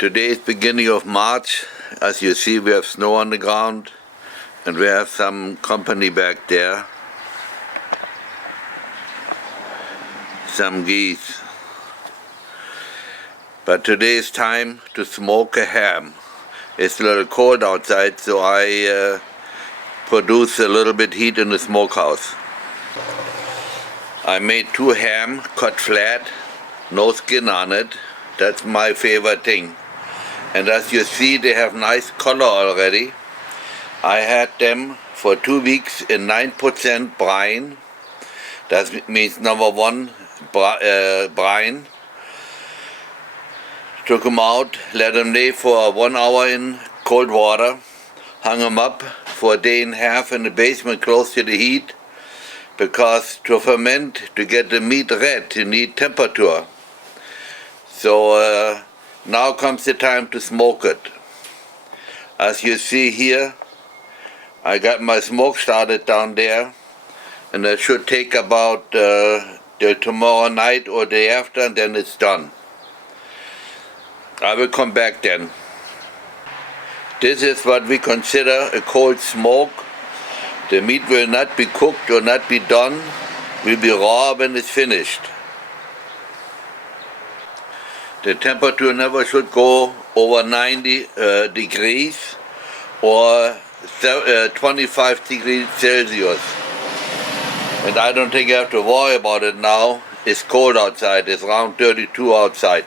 Today is beginning of March. As you see, we have snow on the ground and we have some company back there. Some geese. But today is time to smoke a ham. It's a little cold outside, so I produce a little bit heat in the smokehouse. I made 2 ham cut flat, no skin on it. That's my favorite thing. And as you see, they have nice color already. I had them for 2 weeks in 9% brine. That means number 1 brine. Took them out, let them lay for 1 hour in cold water, hung them up for a day and a half in the basement close to the heat, because to ferment, to get the meat red, you need temperature. So now comes the time to smoke it. As you see here, I got my smoke started down there, and it should take about till tomorrow night or day after, and then it's done. I will come back then. This is what we consider a cold smoke. The meat will not be cooked or not be done, will be raw when it's finished. The temperature never should go over 90 degrees or 25 degrees Celsius. And I don't think you have to worry about it now. It's cold outside, it's around 32 outside.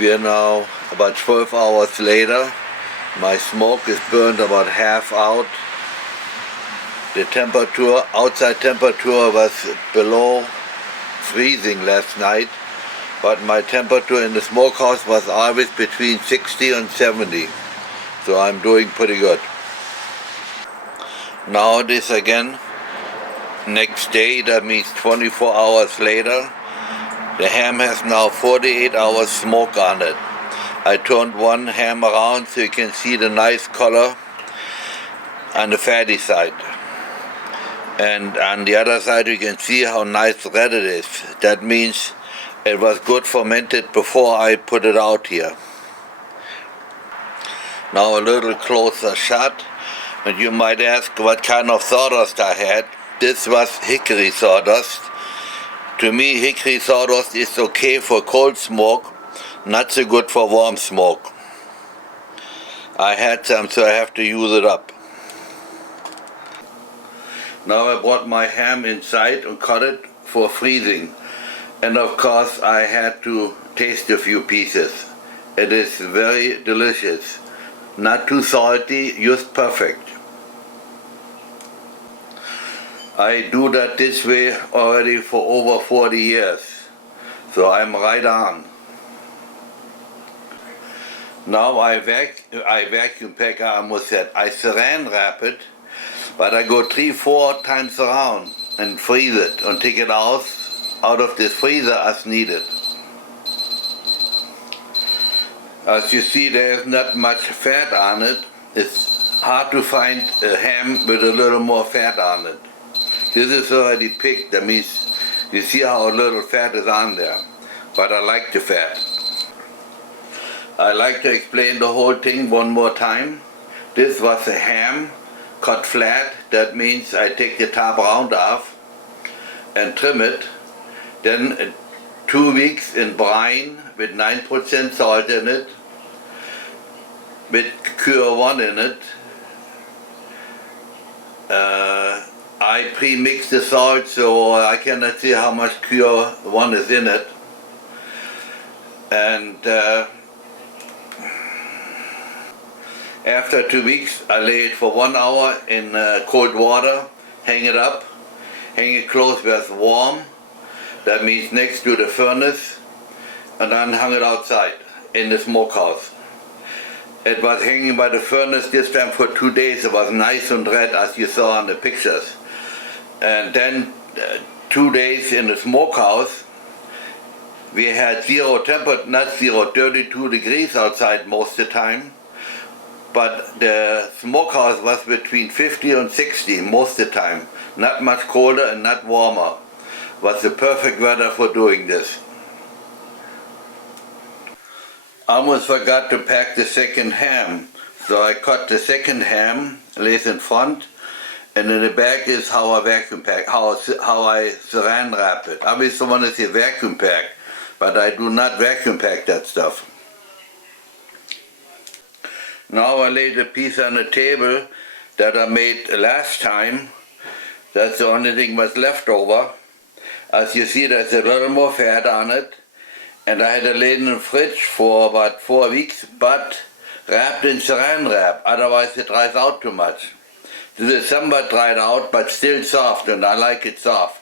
We are now about 12 hours later. My smoke is burned about half out. The temperature, outside temperature was below freezing last night, but my temperature in the smokehouse was always between 60 and 70. So I'm doing pretty good. Now this again, next day, that means 24 hours later. The ham has now 48 hours smoke on it. I turned one ham around so you can see the nice color on the fatty side. And on the other side you can see how nice red it is. That means it was good fermented before I put it out here. Now a little closer shot, and you might ask what kind of sawdust I had. This was hickory sawdust. To me, hickory sawdust is okay for cold smoke, not so good for warm smoke. I had some, so I have to use it up. Now I brought my ham inside and cut it for freezing. And of course I had to taste a few pieces. It is very delicious. Not too salty, just perfect. I do that this way already for over 40 years, so I'm right on. Now I vacuum pack, I almost said, I saran wrap it, but I go 3-4 times around and freeze it and take it out of the freezer as needed. As you see, there is not much fat on it. It's hard to find a ham with a little more fat on it. This is already picked, that means you see how a little fat is on there, but I like the fat. I like to explain the whole thing one more time. This was a ham cut flat. That means I take the top round off and trim it. Then 2 weeks in brine with 9% salt in it, with Cure 1 in it. I pre-mix the salt, so I cannot see how much Cure 1 is in it. And after 2 weeks, I lay it for 1 hour in cold water, hang it up, hang it close where it's warm. That means next to the furnace, and then hung it outside in the smokehouse. It was hanging by the furnace this time for 2 days. It was nice and red as you saw in the pictures. And then 2 days in the smokehouse, we had zero temperature, not zero, 32 degrees outside most of the time. But the smokehouse was between 50 and 60 most of the time. Not much colder and not warmer. Was the perfect weather for doing this. I almost forgot to pack the second ham. So I cut the second ham, lays in front, and in the back is how I vacuum pack, how I saran wrap it. Obviously want to say vacuum pack, but I do not vacuum pack that stuff. Now I lay the piece on the table that I made last time. That's the only thing was left over. As you see, there's a little more fat on it. And I had it laid in the fridge for about 4 weeks, but wrapped in saran wrap, otherwise it dries out too much. This is somewhat dried out, but still soft, and I like it soft.